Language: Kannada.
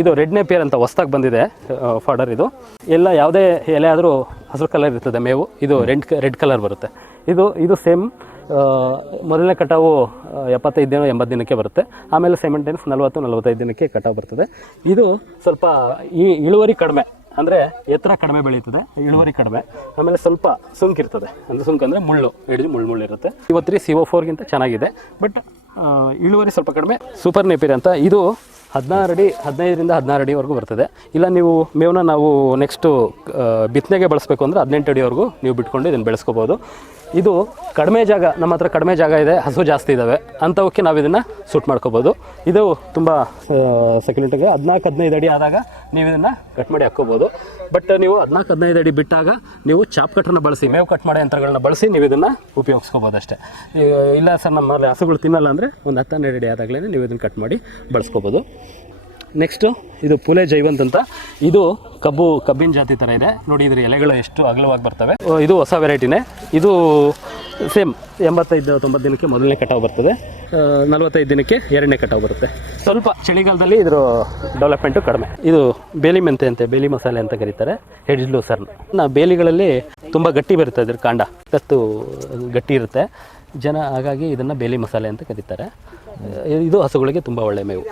ಇದು ರೆಡ್ ನೇಪಿಯರ್ ಅಂತ ಹೊಸ್ದಾಗಿ ಬಂದಿದೆ ಫಾಡರ್. ಇದು ಎಲ್ಲ ಯಾವುದೇ ಎಲೆ ಆದರೂ ಹಸಿರು ಕಲರ್ ಇರ್ತದೆ ಮೇವು. ಇದು ರೆಡ್ ಕಲರ್ ಬರುತ್ತೆ. ಇದು ಸೇಮ್ ಮೊದಲನೇ ಕಟಾವು 75 ದಿನ 80 ದಿನಕ್ಕೆ ಬರುತ್ತೆ. ಆಮೇಲೆ ಸೈಮಲ್ಟೇನಿಯಸ್ 40-45 ದಿನಕ್ಕೆ ಕಟಾವು ಬರ್ತದೆ. ಇದು ಸ್ವಲ್ಪ ಈ ಇಳುವರಿ ಕಡಿಮೆ, ಅಂದರೆ ಎತ್ತರ ಕಡಿಮೆ ಬೆಳೀತದೆ, ಇಳುವರಿ ಕಡಿಮೆ, ಆಮೇಲೆ ಸ್ವಲ್ಪ ಸುಂಕಿರ್ತದೆ. ಅಂದರೆ ಸುಂಕು ಅಂದರೆ ಮುಳ್ಳು ಹಿಡಿದು ಮುಳ್ಳು ಇರುತ್ತೆ. ಇವತ್ತು CO4ಗಿಂತ ಚೆನ್ನಾಗಿದೆ, ಬಟ್ ಇಳುವರಿ ಸ್ವಲ್ಪ ಕಡಿಮೆ. ಸೂಪರ್ ನೇಪಿಯರ್ ಅಂತ ಇದು 16 ಅಡಿ 15ರಿಂದ 16 ಅಡಿವರೆಗೂ ಬರ್ತದೆ. ಇಲ್ಲ ನೀವು ಮೇವನ್ನ ನಾವು ನೆಕ್ಸ್ಟು ಬಿತ್ತನೆಗೆ ಬಳಸಬೇಕು ಅಂದರೆ 18 ಅಡಿವರೆಗೂ ನೀವು ಬಿಟ್ಕೊಂಡು ಇದನ್ನು ಬೆಳೆಸ್ಕೋಬೋದು. ಇದು ಕಡಿಮೆ ಜಾಗ, ನಮ್ಮ ಹತ್ರ ಕಡಿಮೆ ಜಾಗ ಇದೆ, ಹಸು ಜಾಸ್ತಿ ಇದ್ದಾವೆ ಅಂಥವಕ್ಕೆ ನಾವು ಇದನ್ನು ಸೂಟ್ ಮಾಡ್ಕೋಬೋದು. ಇದು ತುಂಬ ಸೆಕ್ಯುಲೆಂಟಾಗಿ 14-15 ಅಡಿ ಆದಾಗ ನೀವು ಇದನ್ನು ಕಟ್ ಮಾಡಿ ಹಾಕ್ಕೋಬೋದು. ಬಟ್ ನೀವು 14-15 ಅಡಿ ಬಿಟ್ಟಾಗ ನೀವು ಚಾಪ್ ಕಟ್ಟನ್ನು ಬಳಸಿ, ಮೇವು ಕಟ್ ಮಾಡೋ ಯಂತ್ರಗಳನ್ನ ಬಳಸಿ ನೀವು ಇದನ್ನು ಉಪಯೋಗಿಸ್ಕೋಬೋದು ಅಷ್ಟೇ. ಇಲ್ಲ ಸರ್ ನಮ್ಮಲ್ಲಿ ಹಸುಗಳು ತಿನ್ನಲ್ಲ ಅಂದರೆ ಒಂದು 10-12 ಅಡಿ ಆದಾಗಲೇ ನೀವು ಇದನ್ನು ಕಟ್ ಮಾಡಿ ಬಳಸ್ಕೋಬೋದು. ನೆಕ್ಸ್ಟು ಇದು ಪುಲೆ ಜೈವಂತ್ ಅಂತ. ಇದು ಕಬ್ಬಿನ ಜಾತಿ ಥರ ಇದೆ ನೋಡಿ. ಇದ್ರ ಎಲೆಗಳು ಎಷ್ಟು ಅಗಲವಾಗಿ ಬರ್ತವೆ. ಇದು ಹೊಸ ವೆರೈಟಿನೇ. ಇದು ಸೇಮ್ 85-90 ದಿನಕ್ಕೆ ಮೊದಲನೇ ಕಟಾವು ಬರ್ತದೆ, 45 ದಿನಕ್ಕೆ ಎರಡನೇ ಕಟಾವು ಬರುತ್ತೆ. ಸ್ವಲ್ಪ ಚಳಿಗಾಲದಲ್ಲಿ ಇದ್ರ ಡೆವಲಪ್ಮೆಂಟು ಕಡಿಮೆ. ಇದು ಬೇಲಿ ಮೆಂತೆ ಅಂತೆ, ಬೇಲಿ ಮಸಾಲೆ ಅಂತ ಕರೀತಾರೆ, ಹೆಡ್ಜ್ ಲೂಸರ್ನ. ಬೇಲಿಗಳಲ್ಲಿ ತುಂಬ ಗಟ್ಟಿ ಬರುತ್ತೆ, ಇದ್ರ ಕಾಂಡ ಕತ್ತು ಗಟ್ಟಿ ಇರುತ್ತೆ ಹಾಗಾಗಿ ಇದನ್ನು ಬೇಲಿ ಮಸಾಲೆ ಅಂತ ಕರೀತಾರೆ. ಇದು ಹಸುಗಳಿಗೆ ತುಂಬ ಒಳ್ಳೆ ಮೇವು.